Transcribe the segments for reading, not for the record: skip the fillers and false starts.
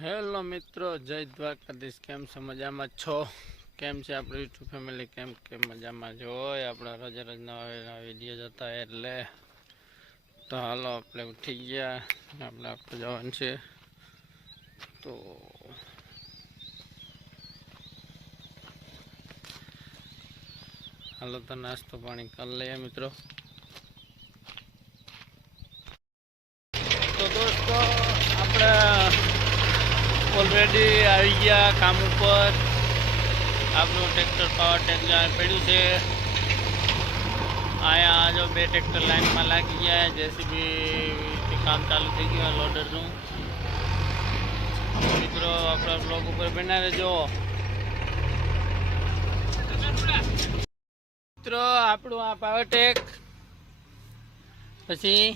Hello મિત્રો, જય દ્વારકાધીશ. કેમ છો? મજામાં છો? કેમ છે આપણું યુટ્યુબ ફેમિલી? કેમ મજામાં જ હોય? આપણા રોજે રોજ નવા વિડીયો જોતા એટલે તો હાલો આપણે ઉઠી ગયા, આપણે જવાનું છે. તો હાલો તો નાસ્તો પાણી કરી લઈએ મિત્રો. તો દોસ્તો આપણે ઓલરેડી આવી ગયા કામ ઉપર. આપણું ટ્રેક્ટર પાવર ટેક પડ્યું છે. અહીંયા જો બે ટ્રેક્ટર લાઈનમાં લાગી ગયા. જેસીબી કામ ચાલુ થઈ ગયું લોડરનું. મિત્રો આપણા બ્લોગ ઉપર બના રહેજો. મિત્રો આપણું આ પાવરટેક, પછી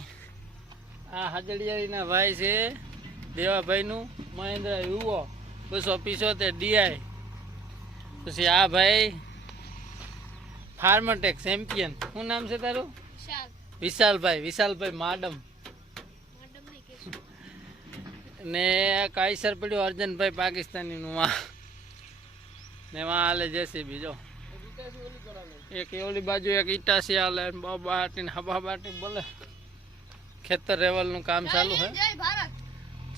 આ હાજડિયાળીના ભાઈ છે દેવાભાઈનું મહેન્દ્ર યુવો 275 ડીઆઈ. પછી આ ભાઈ ફાર્મરટેક ચેમ્પિયન. શું નામ છે તારું? વિશાલભાઈ માડમ. ને કાયસર પડ્યું અર્જનભાઈ પાકિસ્તાનીનું ને એમાં હાલે જેસીબી. જો એક એવલી બાજુ એક ઈટાસી હાલે, બાટી હબા બાટી બોલે. ખેતર રેવલનું કામ ચાલુ છે.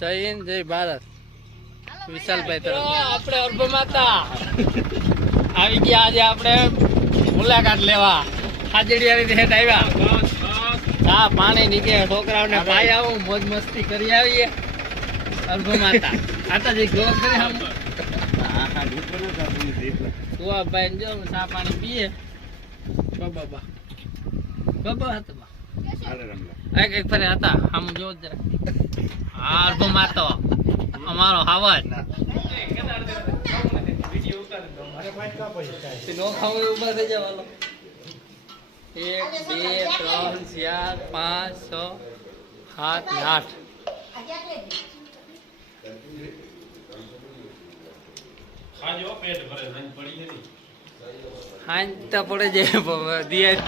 જય હિન્દ, જય ભારત. વિશાલભાઈ તરફ આપણે અર્બ માતા આવી ગયા. આજે આપણે મુલાકાત લેવા હાજડિયાની હેઠ આવ્યા. હા, પાણી નીકળે, છોકરાઓને પાઈ આવું, મોજ મસ્તી કરી આવીએ. અર્બ માતા આતાજી ગોળ કરે હમ. સુવાભાઈ જો ચા પાણી પીએ. બાબા હતા એક ફરે હતા આમ જો જરા. અર્બ માતા અમારો હાવજ નો ખાવું ઉભા થઈ જવાનો. 1 2 3 4 5 6 7 8 હાંજ તો પડે જાય દિયા.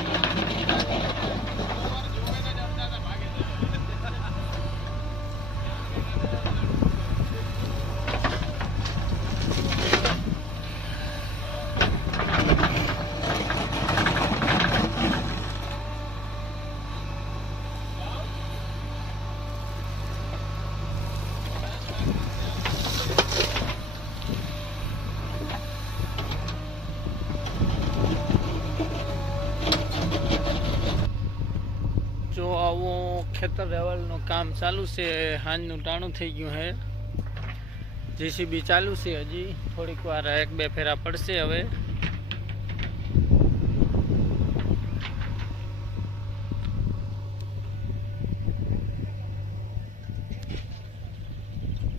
જો આવું ખેતર લેવલનું કામ ચાલુ છે. હાંજનું ટાણું થઈ ગયું છે. જેસીબી ચાલુ છે. હજી થોડીક વાર 1-2 ફેરા પડશે. હવે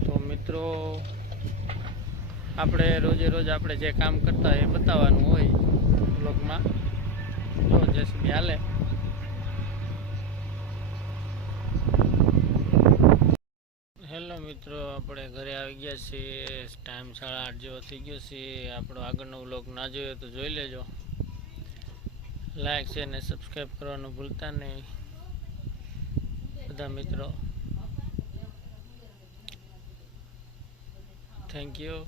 તો મિત્રો આપણે રોજે રોજ આપણે જે કામ કરતા એ બતાવવાનું હોય બ્લોગમાં. જો જેસીબી હાલે. હેલો મિત્રો, આપણે ઘરે આવી ગયા છીએ. ટાઈમ 8:30 જેવો થઈ ગયો છે. આપણો આગળનો વ્લોગ ના જોયો તો જોઈ લેજો. લાઈક છે ને સબસ્ક્રાઈબ કરવાનું ભૂલતા નહીં બધા મિત્રો. Thank you.